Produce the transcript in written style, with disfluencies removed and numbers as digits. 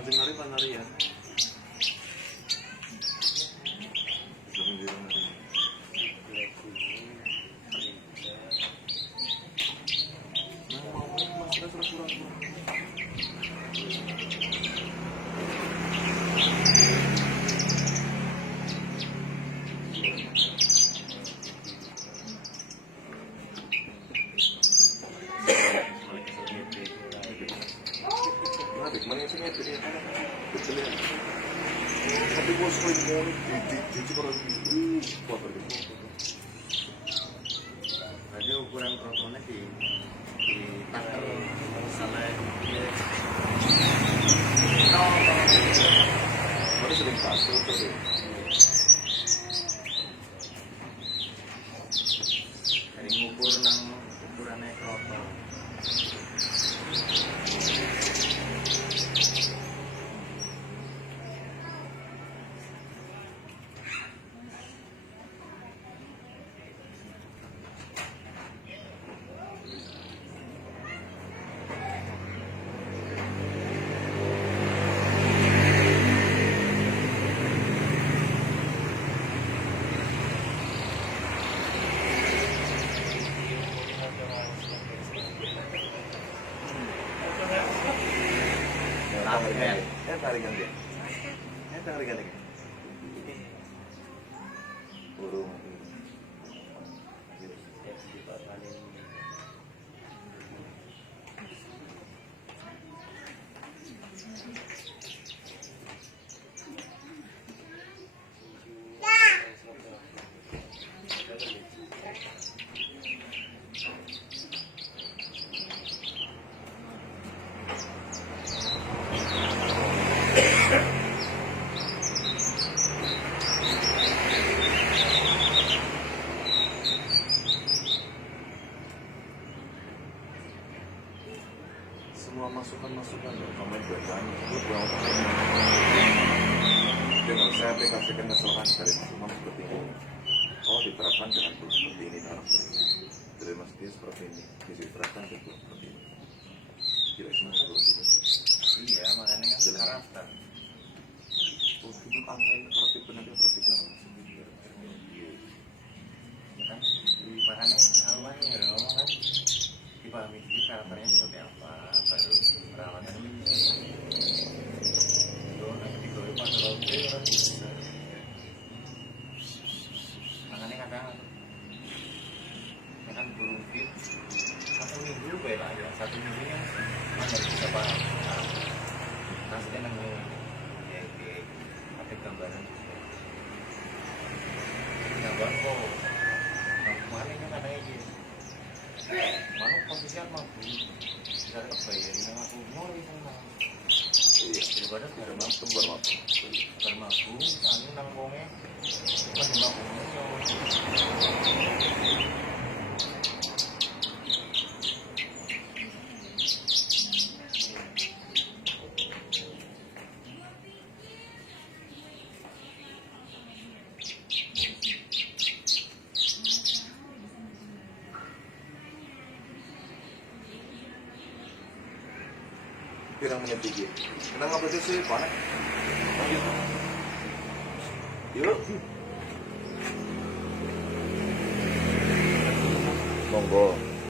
pancing nari panari ya. Tapi bos kau mau di kalau Jadi ukuran protonnya di taker misalnya dia baru sering pasal tadi. dari ngukur nang ukurannya proton. Tarikan dia. Tarikan dia. Burung. Semua masukan-masukan dari komen buatan itu kurang dengan saya aplikasikan kesalahan dari semua seperti ini. Oh, diterapkan dengan pola seperti ini karakter ini. Dari mas dia seperti ini, bisa diterapkan ke pola seperti ini. Tidak semua seperti itu. Iya, makanya kan karakter. Oh, itu angin kreatif benar dia kreatif lah. Kan makanya awalnya ya ngomong kan dipahami dulu karakternya seperti apa, baru perawatan itu. Itu nanti digawe pas rote orang bisa. Makanya kadang kan belum fit 1 minggu bae lah ya, 1 minggu nya mana bisa paham. Nanti nemu ya ada gambaran juga. Gambar kok mana kan ada aja. Mana posisinya mampu kita bayar yang aku mau itu nang daripada bermampu anu nang wonge pas mampu Pirang menit tinggi. Kenapa berarti sih panas? Yuk. Monggo.